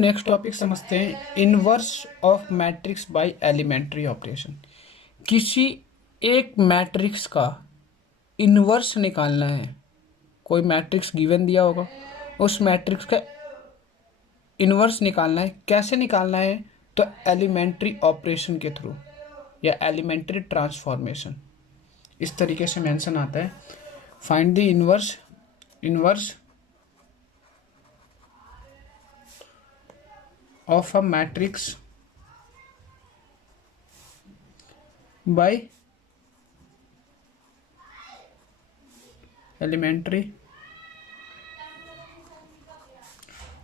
Next topic समझते हैं, inverse of matrix by elementary operation. किसी एक मैट्रिक्स का इनवर्स निकालना है। कोई मैट्रिक्स गिवन दिया होगा, उस मैट्रिक्स का इनवर्स निकालना है। कैसे निकालना है? तो एलिमेंट्री ऑपरेशन के थ्रू या एलिमेंट्री ट्रांसफॉर्मेशन, इस तरीके से मेंशन आता है। Find the inverse inverse of a matrix by elementary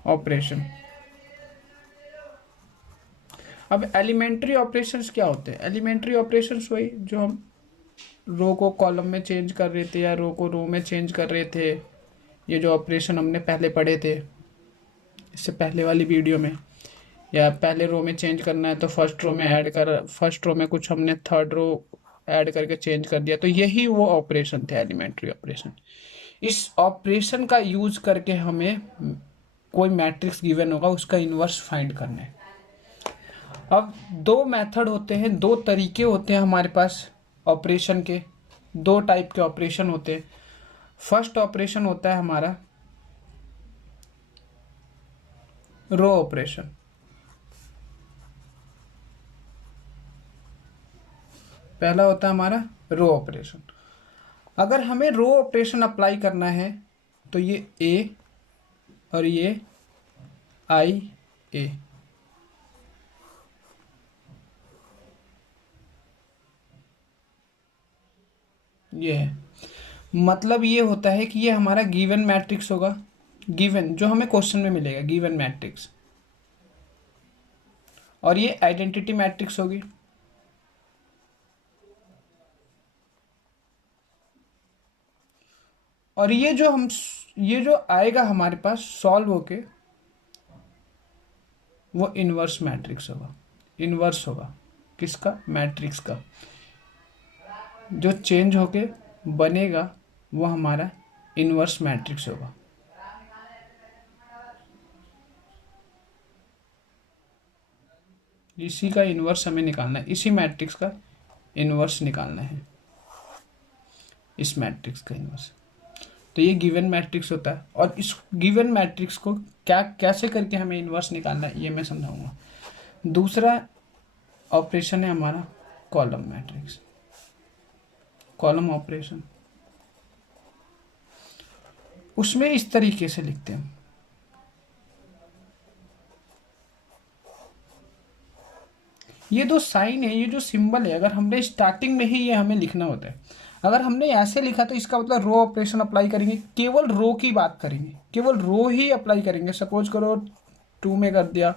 operation. अब एलिमेंट्री ऑपरेशंस क्या होते हैं? एलिमेंट्री ऑपरेशंस वही जो हम रो को कॉलम में चेंज कर रहे थे या रो को रो में चेंज कर रहे थे। ये जो ऑपरेशन हमने पहले पढ़े थे इससे पहले वाली वीडियो में, या पहले रो में चेंज करना है तो फर्स्ट रो में कुछ हमने थर्ड रो ऐड करके चेंज कर दिया, तो यही वो ऑपरेशन थे, एलिमेंट्री ऑपरेशन। इस ऑपरेशन का यूज करके हमें कोई मैट्रिक्स गिवन होगा, उसका इनवर्स फाइंड करना है। अब दो मेथड होते हैं, दो तरीके होते हैं हमारे पास ऑपरेशन के। दो टाइप के ऑपरेशन होते हैं। फर्स्ट ऑपरेशन होता है हमारा रो ऑपरेशन। पहला होता है हमारा रो ऑपरेशन। अगर हमें रो ऑपरेशन अप्लाई करना है तो ये ए और ये आई ए, ये है। मतलब ये होता है कि ये हमारा गिवन मैट्रिक्स होगा, गिवन जो हमें क्वेश्चन में मिलेगा, गिवन मैट्रिक्स, और ये आइडेंटिटी मैट्रिक्स होगी। और ये जो आएगा हमारे पास सॉल्व होके, वो इनवर्स मैट्रिक्स होगा। इनवर्स होगा किसका? मैट्रिक्स का। जो चेंज होके बनेगा वो हमारा इनवर्स मैट्रिक्स होगा। इसी का इनवर्स हमें निकालना है, इसी मैट्रिक्स का इनवर्स निकालना है, इस मैट्रिक्स का इनवर्स। तो ये गिवन मैट्रिक्स होता है, और इस गिवन मैट्रिक्स को क्या कैसे करके हमें इनवर्स निकालना है ये मैं समझाऊंगा। दूसरा ऑपरेशन है हमारा कॉलम मैट्रिक्स, कॉलम ऑपरेशन। उसमें इस तरीके से लिखते हैं, ये दो साइन है, ये जो सिंबल है, अगर हमने स्टार्टिंग में ही ये हमें लिखना होता है। अगर हमने ऐसे लिखा तो इसका मतलब रो ऑपरेशन अप्लाई करेंगे, केवल रो की बात करेंगे, केवल रो ही अप्लाई करेंगे। सपोज करो 2 में कर दिया,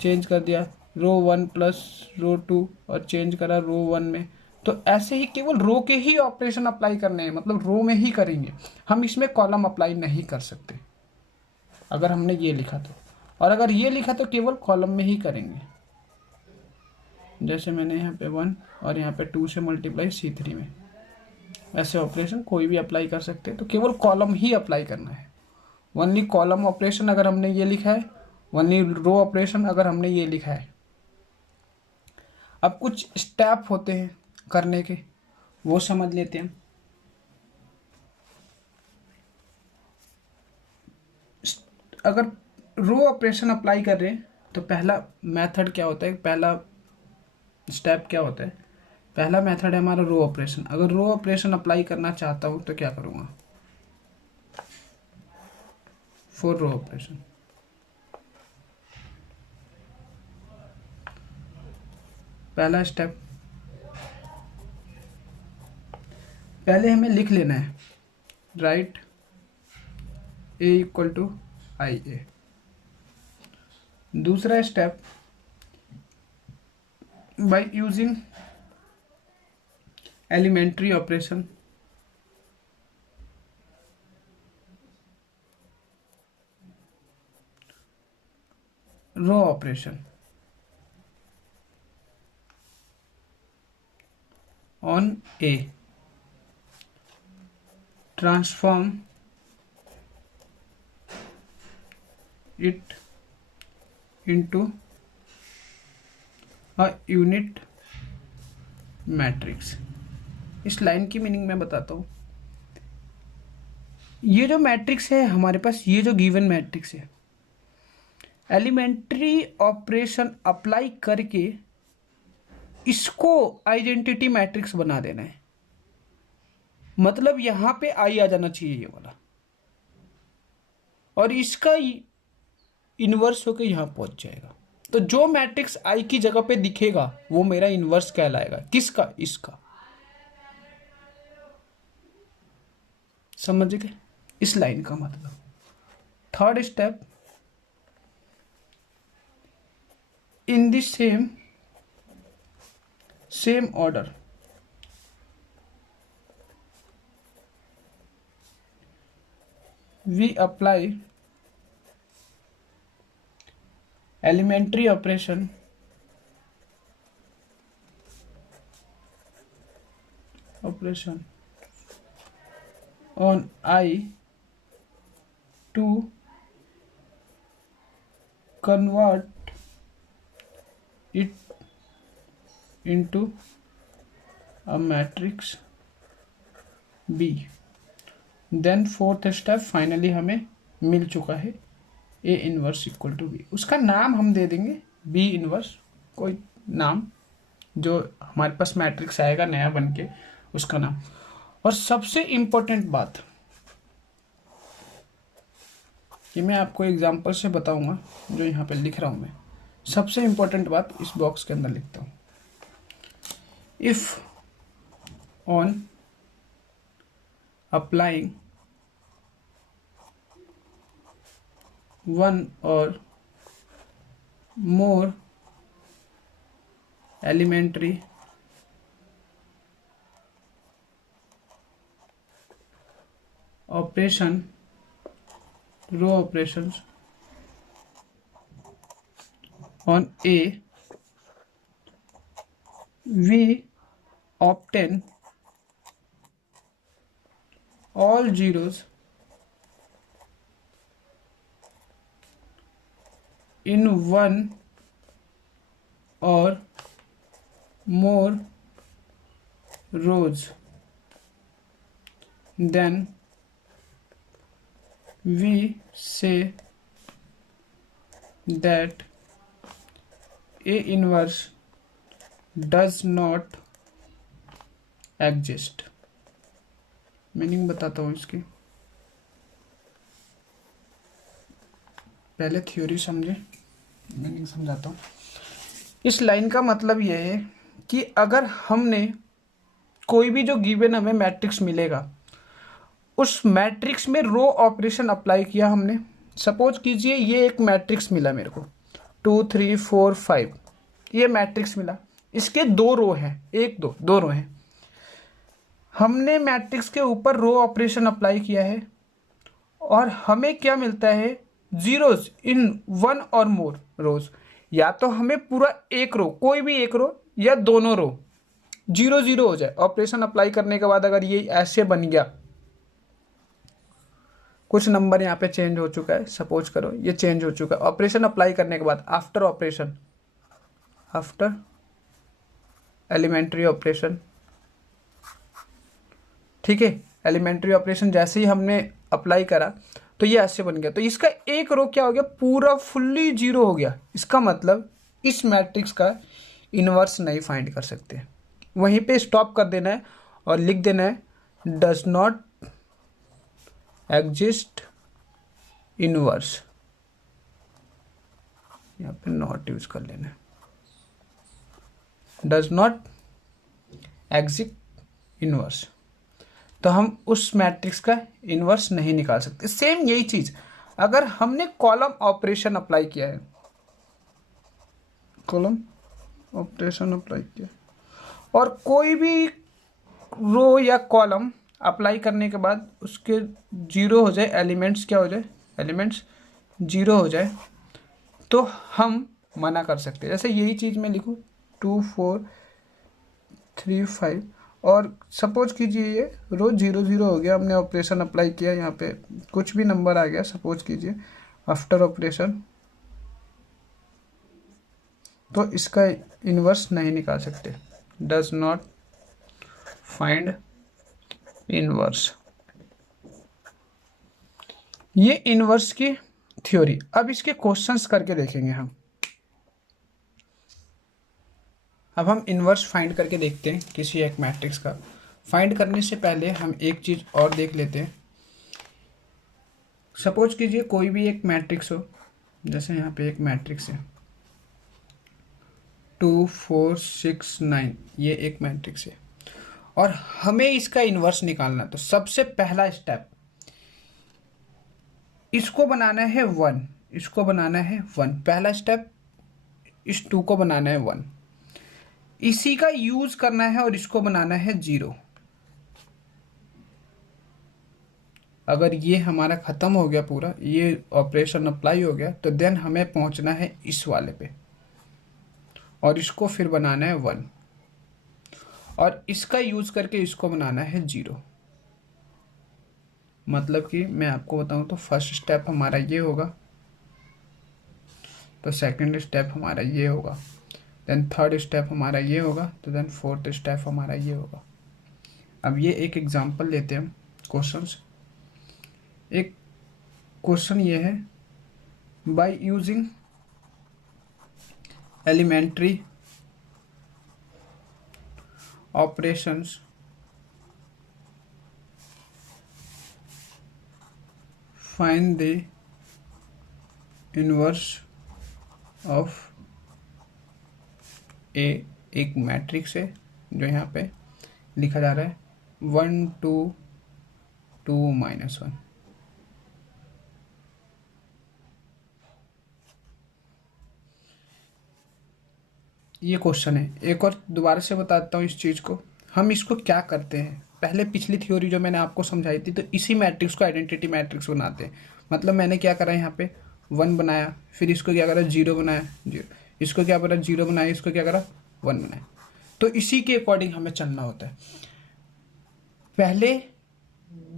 चेंज कर दिया रो 1 प्लस रो 2 और चेंज करा रो 1 में, तो ऐसे ही केवल रो के ही ऑपरेशन अप्लाई करने हैं, मतलब रो में ही करेंगे। हम इसमें कॉलम अप्लाई नहीं कर सकते अगर हमने ये लिखा तो, और अगर ये लिखा तो केवल कॉलम में ही करेंगे। जैसे मैंने यहाँ पे 1 और यहाँ पे 2 से मल्टीप्लाई C3 में, ऐसे ऑपरेशन कोई भी अप्लाई कर सकते हैं, तो केवल कॉलम ही अप्लाई करना है। ओनली कॉलम ऑपरेशन अगर हमने ये लिखा है, ओनली रो ऑपरेशन अगर हमने ये लिखा है। अब कुछ स्टेप होते हैं करने के, वो समझ लेते हैं। अगर रो ऑपरेशन अप्लाई कर रहे हैं तो पहला मेथड क्या होता है, पहला स्टेप क्या होता है? पहला मेथड है हमारा रो ऑपरेशन। अगर रो ऑपरेशन अप्लाई करना चाहता हूं तो क्या करूंगा? फॉर रो ऑपरेशन, पहला स्टेप, पहले हमें लिख लेना है, write A equal to I A. दूसरा step, by using elementary operation, row operation on A, transform it into a unit matrix. इस लाइन की मीनिंग मैं बताता हूँ। ये जो मैट्रिक्स है हमारे पास, ये जो गिवन मैट्रिक्स है, एलिमेंट्री ऑपरेशन अप्लाई करके इसको आइडेंटिटी मैट्रिक्स बना देना है। मतलब यहां पे आई आ जाना चाहिए ये वाला, और इसका इन्वर्स होकर यहां पहुंच जाएगा। तो जो मैट्रिक्स आई की जगह पे दिखेगा वो मेरा इन्वर्स कहलाएगा। किसका? इसका। समझ गए इस लाइन का मतलब। Third step, in the same order we apply elementary operation on I to convert it into a matrix B। Then fourth step, finally हमें मिल चुका है A inverse equal to B. उसका नाम हम दे देंगे बी इनवर्स, कोई नाम जो हमारे पास मैट्रिक्स आएगा नया बन के, उसका नाम। और सबसे इम्पोर्टेंट बात, ये मैं आपको एग्जांपल से बताऊंगा जो यहाँ पे लिख रहा हूँ मैं। सबसे इम्पोर्टेंट बात इस बॉक्स के अंदर लिखता हूँ। If on applying one or more elementary operation, row operations on A, we obtain all zeros in one or more rows, then we say that A inverse does not exist। Meaning बताता हूँ इसकी, पहले theory समझे, meaning समझाता हूँ। इस line का मतलब यह है कि अगर हमने कोई भी जो गिवन हमें मैट्रिक्स मिलेगा, उस मैट्रिक्स में रो ऑपरेशन अप्लाई किया हमने। सपोज कीजिए ये एक मैट्रिक्स मिला मेरे को, 2 3 4 5, ये मैट्रिक्स मिला, इसके दो रो हैं, एक दो दो रो हैं। हमने मैट्रिक्स के ऊपर रो ऑपरेशन अप्लाई किया है और हमें क्या मिलता है? जीरोस इन वन और मोर रोज। या तो हमें पूरा एक रो, कोई भी एक रो या दोनों रो 0 0 हो जाए। ऑपरेशन अप्लाई करने के बाद अगर ये ऐसे बन गया, कुछ नंबर यहाँ पे चेंज हो चुका है, सपोज करो ये चेंज हो चुका है ऑपरेशन अप्लाई करने के बाद, after operation, after elementary operation, ठीक है। एलिमेंट्री ऑपरेशन जैसे ही हमने अप्लाई करा तो ये ऐसे बन गया, तो इसका एक रो क्या हो गया? पूरा फुल्ली 0 हो गया। इसका मतलब इस मैट्रिक्स का इन्वर्स नहीं फाइंड कर सकते। वहीं पे स्टॉप कर देना है और लिख देना है डज नॉट एग्जिस्ट इनवर्स। यहाँ पे नॉट यूज कर लेना है, डज नॉट एग्जिस्ट इनवर्स। तो हम उस मैट्रिक्स का इनवर्स नहीं निकाल सकते। सेम यही चीज अगर हमने कॉलम ऑपरेशन अप्लाई किया है, कॉलम ऑपरेशन अप्लाई किया और कोई भी रो या कॉलम अप्लाई करने के बाद उसके 0 हो जाए, एलिमेंट्स क्या हो जाए? एलिमेंट्स 0 हो जाए, तो हम मना कर सकते हैं। जैसे यही चीज़ मैं लिखूँ 2 4 3 5 और सपोज कीजिए ये रो 0 0 हो गया, हमने ऑपरेशन अप्लाई किया, यहाँ पे कुछ भी नंबर आ गया, सपोज कीजिए आफ्टर ऑपरेशन तो इसका इन्वर्स नहीं निकाल सकते, डज नॉट फाइंड इन्वर्स। ये इन्वर्स की थ्योरी। अब इसके क्वेश्चंस करके देखेंगे हम। अब हम इन्वर्स फाइंड करके देखते हैं किसी एक मैट्रिक्स का। फाइंड करने से पहले हम एक चीज़ और देख लेते हैं। सपोज कीजिए कोई भी एक मैट्रिक्स हो, जैसे यहाँ पे एक मैट्रिक्स है 2 4 6 9, ये एक मैट्रिक्स है और हमें इसका इन्वर्स निकालना। तो सबसे पहला स्टेप, इसको बनाना है 1, इसको बनाना है 1। पहला स्टेप, इस 2 को बनाना है 1, इसी का यूज करना है और इसको बनाना है 0। अगर ये हमारा खत्म हो गया, पूरा ये ऑपरेशन अप्लाई हो गया, तो देन हमें पहुंचना है इस वाले पे और इसको फिर बनाना है 1 और इसका यूज करके इसको बनाना है 0। मतलब कि मैं आपको बताऊं तो फर्स्ट स्टेप हमारा ये होगा, तो सेकंड स्टेप हमारा ये होगा, देन थर्ड स्टेप हमारा ये होगा, तो देन फोर्थ स्टेप हमारा ये होगा। अब ये एक एग्जांपल लेते हैं हम क्वेश्चंस। एक क्वेश्चन ये है, by using elementary operations find the inverse of A. एक मैट्रिक्स है जो यहाँ पे लिखा जा रहा है 1 2 2 -1। ये क्वेश्चन है। एक और दोबारा से बताता हूँ इस चीज़ को। हम इसको क्या करते हैं, पहले पिछली थ्योरी जो मैंने आपको समझाई थी, तो इसी मैट्रिक्स को आइडेंटिटी मैट्रिक्स बनाते हैं। मतलब मैंने क्या करा, यहाँ पे 1 बनाया, फिर इसको क्या करा 0 बनाया, 0, इसको क्या करा 0 बनाया, इसको क्या करा 1 बनाया। तो इसी के अकॉर्डिंग हमें चलना होता है। पहले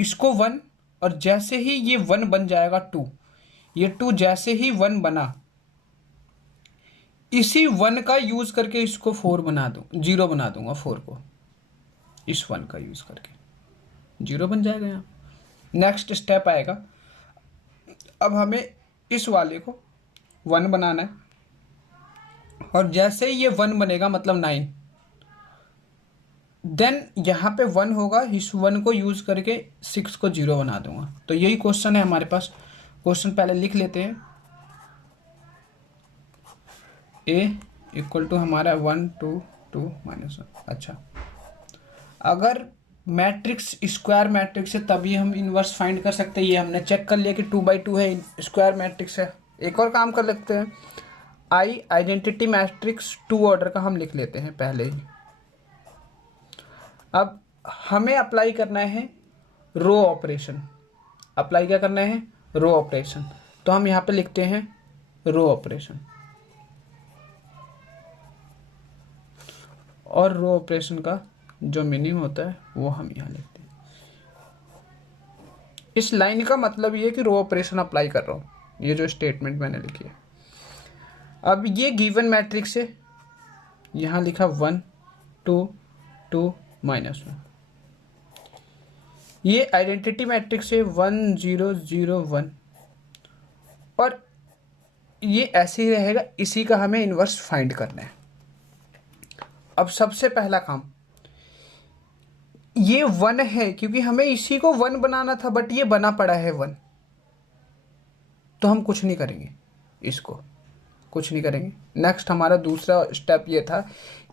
इसको 1, और जैसे ही ये 1 बन जाएगा 2, ये 2 जैसे ही 1 बना, इसी 1 का यूज करके इसको 4 बना दूं, 0 बना दूंगा 4 को, इस 1 का यूज करके 0 बन जाएगा। यहाँ नेक्स्ट स्टेप आएगा, अब हमें इस वाले को 1 बनाना है और जैसे ही ये 1 बनेगा मतलब 9, देन यहाँ पे 1 होगा, इस 1 को यूज करके 6 को 0 बना दूंगा। तो यही क्वेश्चन है हमारे पास। क्वेश्चन पहले लिख लेते हैं। ए इक्वल टू हमारा 1 2 2 -1। अच्छा, अगर मैट्रिक्स स्क्वायर मैट्रिक्स है तभी हम इन्वर्स फाइंड कर सकते हैं। ये हमने चेक कर लिया कि 2/2 है, स्क्वायर मैट्रिक्स है। एक और काम कर लेते हैं, आई आइडेंटिटी मैट्रिक्स 2 ऑर्डर का हम लिख लेते हैं पहले ही। अब हमें अप्लाई करना है रो ऑपरेशन। अप्लाई क्या करना है, रो ऑपरेशन। तो हम यहाँ पे लिखते हैं रो ऑपरेशन, और रो ऑपरेशन का जो मीनिंग होता है वो हम यहाँ लिखते हैं। इस लाइन का मतलब ये कि रो ऑपरेशन अप्लाई कर रहा हूँ, ये जो स्टेटमेंट मैंने लिखी है। अब ये गिवन मैट्रिक्स है, यहाँ लिखा 1 2 2 -1। ये आइडेंटिटी मैट्रिक्स है 1 0 0 1, और ये ऐसे ही रहेगा। इसी का हमें इन्वर्स फाइंड करना है। अब सबसे पहला काम, ये 1 है क्योंकि हमें इसी को 1 बनाना था, बट ये बना पड़ा है 1, तो हम कुछ नहीं करेंगे, इसको कुछ नहीं करेंगे। नेक्स्ट हमारा दूसरा स्टेप ये था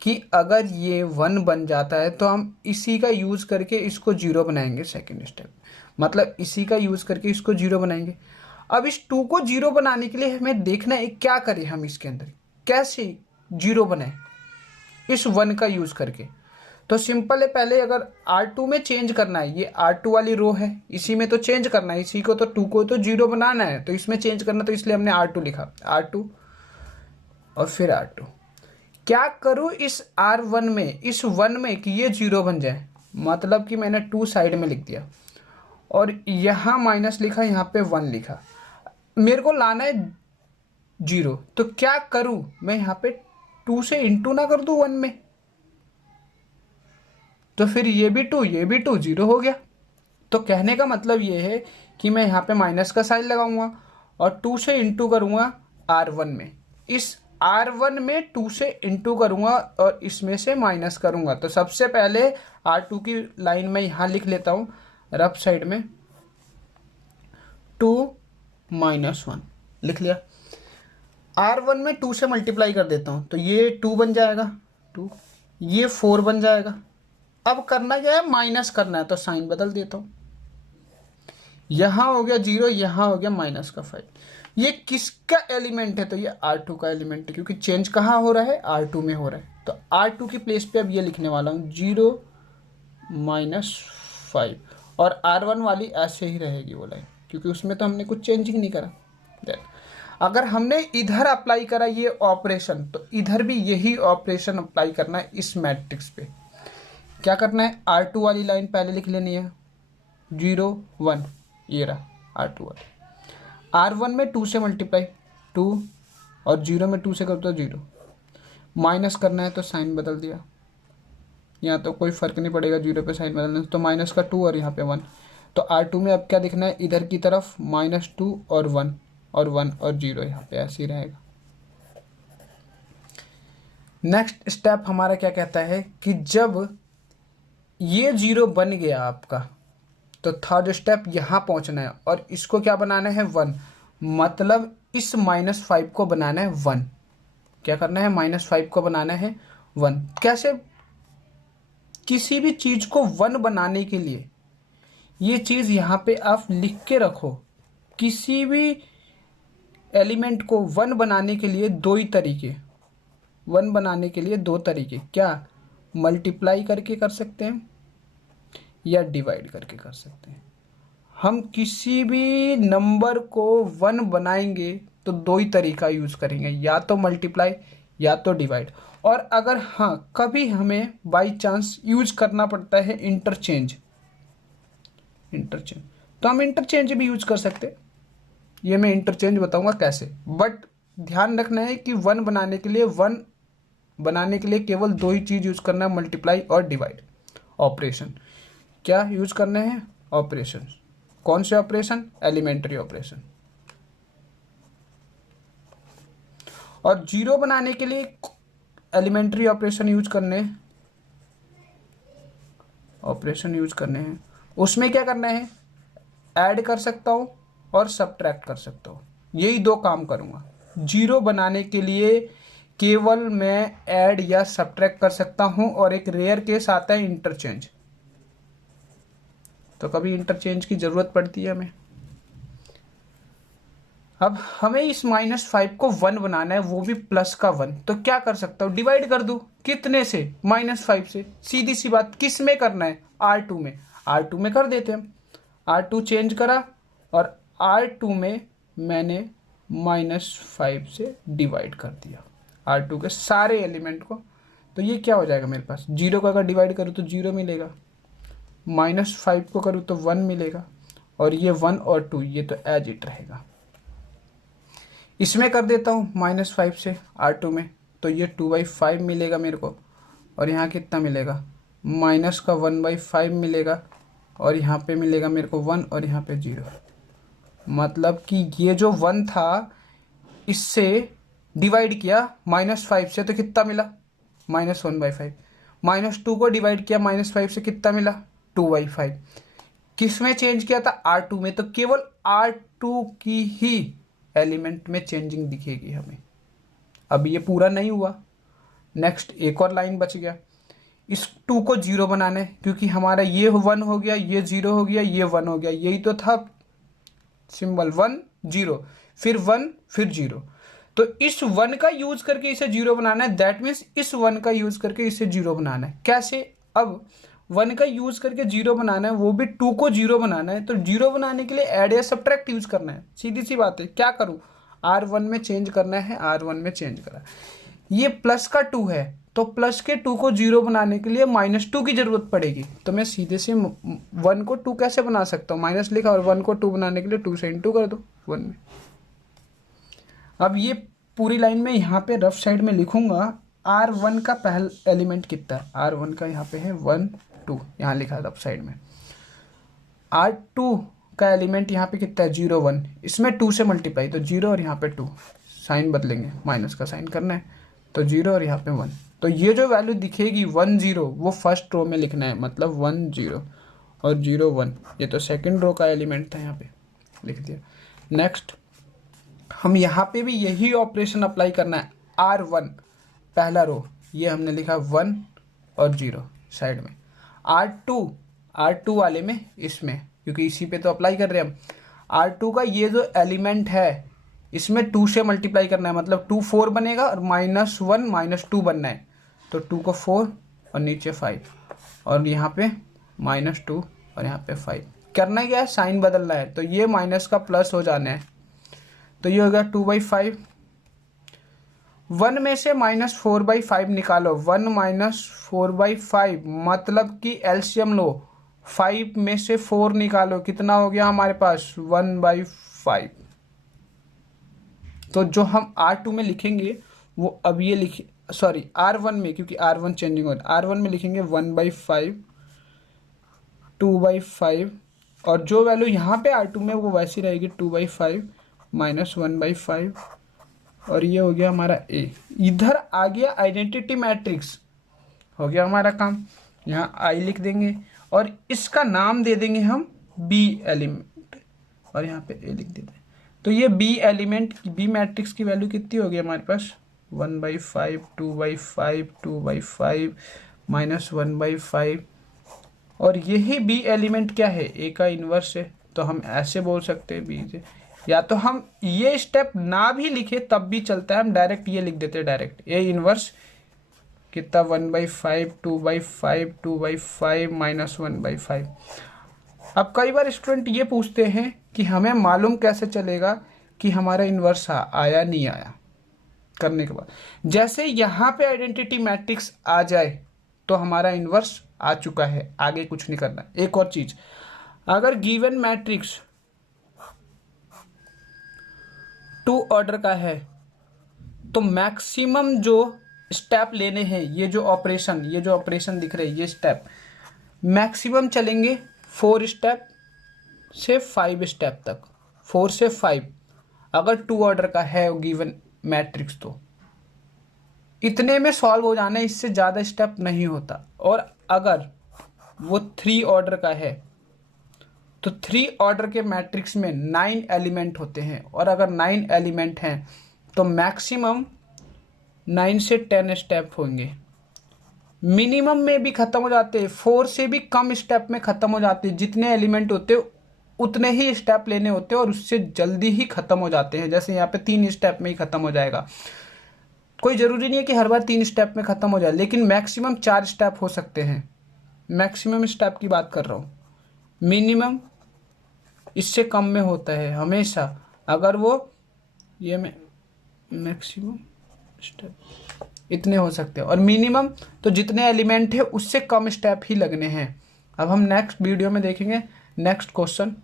कि अगर ये 1 बन जाता है तो हम इसी का यूज़ करके इसको 0 बनाएंगे। सेकंड स्टेप मतलब इसी का यूज़ करके इसको 0 बनाएंगे। अब इस 2 को 0 बनाने के लिए हमें देखना है क्या करें हम इसके अंदर, कैसे 0 बनाए इस 1 का यूज़ करके। तो सिंपल है, पहले अगर R2 में चेंज करना है, ये R2 वाली रो है, इसी में तो चेंज करना है, इसी को तो 2 को तो 0 बनाना है, तो इसमें चेंज करना, तो इसलिए हमने R2 लिखा, R2 और फिर R2। क्या करूँ इस R1 में, इस 1 में कि ये 0 बन जाए, मतलब कि मैंने 2 साइड में लिख दिया और यहाँ माइनस लिखा, यहाँ पे 1 लिखा। मेरे को लाना है 0, तो क्या करूँ मैं, यहाँ पे 2 से इंटू ना कर दूं 1 में, तो फिर ये भी 2 ये भी 2 0 हो गया। तो कहने का मतलब ये है कि मैं यहाँ पे माइनस का साइन लगाऊंगा और 2 से इंटू करूंगा R1 में, इस R1 में 2 से इंटू करूंगा और इसमें से माइनस करूंगा। तो सबसे पहले R2 की लाइन में यहाँ लिख लेता हूँ रफ साइड में 2 - 1 लिख लिया। R1 में 2 से मल्टीप्लाई कर देता हूँ तो ये 2 बन जाएगा 2, ये 4 बन जाएगा। अब करना क्या है, माइनस करना है, तो साइन बदल देता हूँ। यहाँ हो गया 0, यहाँ हो गया -5। ये किसका एलिमेंट है, तो ये R2 का एलिमेंट है, क्योंकि चेंज कहाँ हो रहा है, R2 में हो रहा है। तो R2 की प्लेस पे अब ये लिखने वाला हूँ 0 - 5, और R1 वाली ऐसे ही रहेगी वो लाइन, क्योंकि उसमें तो हमने कुछ चेंजिंग नहीं करा। अगर हमने इधर अप्लाई करा ये ऑपरेशन, तो इधर भी यही ऑपरेशन अप्लाई करना है इस मैट्रिक्स पे। क्या करना है, R2 वाली लाइन पहले लिख लेनी है 0 1, ये रहा R2 वाली। R1 में 2 से मल्टीप्लाई 2, और 0 में 2 से कर दो 0, माइनस करना है तो साइन बदल दिया। यहाँ तो कोई फर्क नहीं पड़ेगा 0 पे साइन बदलने से, तो माइनस का 2 और यहाँ पे 1। तो R2 में अब क्या दिखना है, इधर की तरफ -2 और 1 और 1 और 0, यहाँ पे ऐसे ही रहेगा। नेक्स्ट स्टेप हमारा क्या कहता है कि जब ये 0 बन गया आपका, तो थर्ड स्टेप यहाँ पहुँचना है और इसको क्या बनाना है 1, मतलब इस -5 को बनाना है 1। क्या करना है, -5 को बनाना है 1। कैसे, किसी भी चीज़ को 1 बनाने के लिए ये चीज़ यहाँ पे आप लिख के रखो। किसी भी एलिमेंट को 1 बनाने के लिए दो ही तरीके, 1 बनाने के लिए दो तरीके, क्या, मल्टीप्लाई करके कर सकते हैं या डिवाइड करके कर सकते हैं। हम किसी भी नंबर को 1 बनाएंगे तो दो ही तरीका यूज़ करेंगे, या तो मल्टीप्लाई या तो डिवाइड। और अगर हाँ कभी हमें बाय चांस यूज़ करना पड़ता है इंटरचेंज, तो हम इंटरचेंज भी यूज कर सकते हैं। ये मैं इंटरचेंज बताऊंगा कैसे, बट ध्यान रखना है कि 1 बनाने के लिए केवल दो ही चीज़ यूज़ करना है, मल्टीप्लाई और डिवाइड ऑपरेशन। क्या यूज़ करने हैं, ऑपरेशन। कौन से ऑपरेशन, एलिमेंट्री ऑपरेशन। और 0 बनाने के लिए एलिमेंट्री ऑपरेशन यूज करने हैं। उसमें क्या करना है, ऐड कर सकता हूँ और सब्ट्रैक्ट कर सकता हूँ, यही दो काम करूँगा। 0 बनाने के लिए केवल मैं ऐड या सब्ट्रैक्ट कर सकता हूँ, और एक रेयर केस आता है इंटरचेंज। तो कभी इंटरचेंज की ज़रूरत पड़ती है हमें। अब हमें इस -5 को 1 बनाना है, वो भी प्लस का 1। तो क्या कर सकता हूँ, डिवाइड कर दूँ, कितने से, -5 से। सीधी सी बात, किस में करना है, R2 में। R2 में कर देते हैं, R2 चेंज करा और R2 में मैंने -5 से डिवाइड कर दिया R2 के सारे एलिमेंट को। तो ये क्या हो जाएगा मेरे पास, 0 को अगर डिवाइड करूँ तो 0 मिलेगा, -5 को करूँ तो 1 मिलेगा, और ये 1 और 2 ये तो एज इट रहेगा। इसमें कर देता हूँ -5 से R2 में, तो ये 2/5 मिलेगा मेरे को, और यहाँ कितना मिलेगा, माइनस का 1/5 मिलेगा, और यहाँ पे मिलेगा मेरे को 1 और यहाँ पे 0। मतलब कि ये जो 1 था इससे डिवाइड किया -5 से तो कितना मिला, -1/5। -2 को डिवाइड किया -5 से कितना मिला, 2/5। किस में चेंज किया था, R2 में, तो केवल R2 की ही एलिमेंट में चेंजिंग दिखेगी हमें। अब ये पूरा नहीं हुआ, नेक्स्ट एक और लाइन बच गया। इस 2 को 0 बनाना है, क्योंकि हमारा ये 1 हो गया, ये 0 हो गया, ये 1 हो गया, यही तो था सिंबल, 1 0 फिर 1 फिर 0। तो इस 1 का यूज करके इसे 0 बनाना है, दैट मीन्स इस 1 का यूज करके इसे 0 बनाना है। कैसे, अब 1 का यूज करके 0 बनाना है, वो भी 2 को 0 बनाना है। तो 0 बनाने के लिए ऐड या सब्ट्रैक्ट यूज करना है, सीधी सी बात है। क्या करूँ, R1 में चेंज करना है, R1 में चेंज करा। ये प्लस का 2 है, तो प्लस के 2 को 0 बनाने के लिए -2 की जरूरत पड़ेगी। तो मैं सीधे से 1 को 2 कैसे बना सकता हूँ, माइनस लिखा और 1 को 2 बनाने के लिए 2 से इंटू कर दो 1 में। अब ये पूरी लाइन में यहाँ पे रफ साइड में लिखूंगा R1 का पहला एलिमेंट कितना है, R1 का यहाँ पे है 1 2, यहाँ लिखा था साइड में। R2 का एलिमेंट यहाँ पे कितना है 0 1, इसमें 2 से मल्टीप्लाई, तो 0 और यहाँ पे 2, साइन बदलेंगे, माइनस का साइन करना है, तो 0 और यहाँ पे 1। तो ये जो वैल्यू दिखेगी 1 0 वो फर्स्ट रो में लिखना है, मतलब 1 0 और 0 1, ये तो सेकंड रो का एलिमेंट था, यहाँ पे लिख दिया। नेक्स्ट हम यहाँ पे भी यही ऑपरेशन अप्लाई करना है, R1 पहला रो, ये हमने लिखा 1 और 0 साइड में, R2 वाले में इसमें, क्योंकि इसी पे तो अप्लाई कर रहे हैं हम। R2 का ये जो एलिमेंट है इसमें 2 से मल्टीप्लाई करना है, मतलब 2 4 बनेगा और -1 -2 बनना है, तो 2 को 4 और नीचे 5 और यहाँ पे -2 और यहाँ पे 5। करना ही क्या है, साइन बदलना है, तो ये माइनस का प्लस हो जाना है, तो ये हो गया 2/5। 1 में से -4/5 निकालो, 1 - 4/5 मतलब कि एलसीएम लो, 5 में से 4 निकालो, कितना हो गया हमारे पास 1/5। तो जो हम R2 में लिखेंगे वो अब ये लिखे, सॉरी R1 में, क्योंकि R1 चेंजिंग हो रहा है, R1 में लिखेंगे 1/5 2/5, और जो वैल्यू यहाँ पे R2 में वो वैसी रहेगी 2/5 -1/5, और ये हो गया हमारा A। इधर आ गया आइडेंटिटी मैट्रिक्स, हो गया हमारा काम। यहाँ I लिख देंगे और इसका नाम दे देंगे हम B एलिमेंट, और यहाँ पे A लिख देते हैं। तो ये B एलिमेंट B मैट्रिक्स की वैल्यू कितनी होगी हमारे पास 1/5 2/5 2/5 -1/5, और यही B एलिमेंट क्या है, A का इन्वर्स है, तो हम ऐसे बोल सकते हैं B से। या तो हम ये स्टेप ना भी लिखे तब भी चलता है, हम डायरेक्ट ये लिख देते हैं, डायरेक्ट A इन्वर्स कितना 1/5 2/5 2/5 -1/5। अब कई बार स्टूडेंट ये पूछते हैं कि हमें मालूम कैसे चलेगा कि हमारा इन्वर्स आया नहीं आया। करने के बाद जैसे यहाँ पे आइडेंटिटी मैट्रिक्स आ जाए तो हमारा इन्वर्स आ चुका है, आगे कुछ नहीं करना। एक और चीज, अगर गिवन मैट्रिक्स 2 ऑर्डर का है तो मैक्सिमम जो स्टेप लेने हैं, ये जो ऑपरेशन दिख रहे हैं, ये स्टेप मैक्सिमम चलेंगे 4 स्टेप से 5 स्टेप तक, 4 से 5 अगर 2 ऑर्डर का है गिवन मैट्रिक्स, तो इतने में सॉल्व हो जाना है, इससे ज़्यादा स्टेप नहीं होता। और अगर वो 3 ऑर्डर का है तो 3 ऑर्डर के मैट्रिक्स में 9 एलिमेंट होते हैं, और अगर 9 एलिमेंट हैं तो मैक्सिमम 9 से 10 स्टेप होंगे, मिनिमम में भी ख़त्म हो जाते हैं, 4 से भी कम स्टेप में ख़त्म हो जाते हैं। जितने एलिमेंट होते हैं उतने ही स्टेप लेने होते हैं और उससे जल्दी ही ख़त्म हो जाते हैं। जैसे यहाँ पे 3 स्टेप में ही ख़त्म हो जाएगा, कोई ज़रूरी नहीं है कि हर बार 3 स्टेप में ख़त्म हो जाए, लेकिन मैक्सिमम 4 स्टेप हो सकते हैं। मैक्सिमम स्टेप की बात कर रहा हूँ, मिनिमम इससे कम में होता है हमेशा। अगर वो ये मैक्सिमम स्टेप इतने हो सकते हैं, और मिनिमम तो जितने एलिमेंट है उससे कम स्टेप ही लगने हैं। अब हम नेक्स्ट वीडियो में देखेंगे नेक्स्ट क्वेश्चन।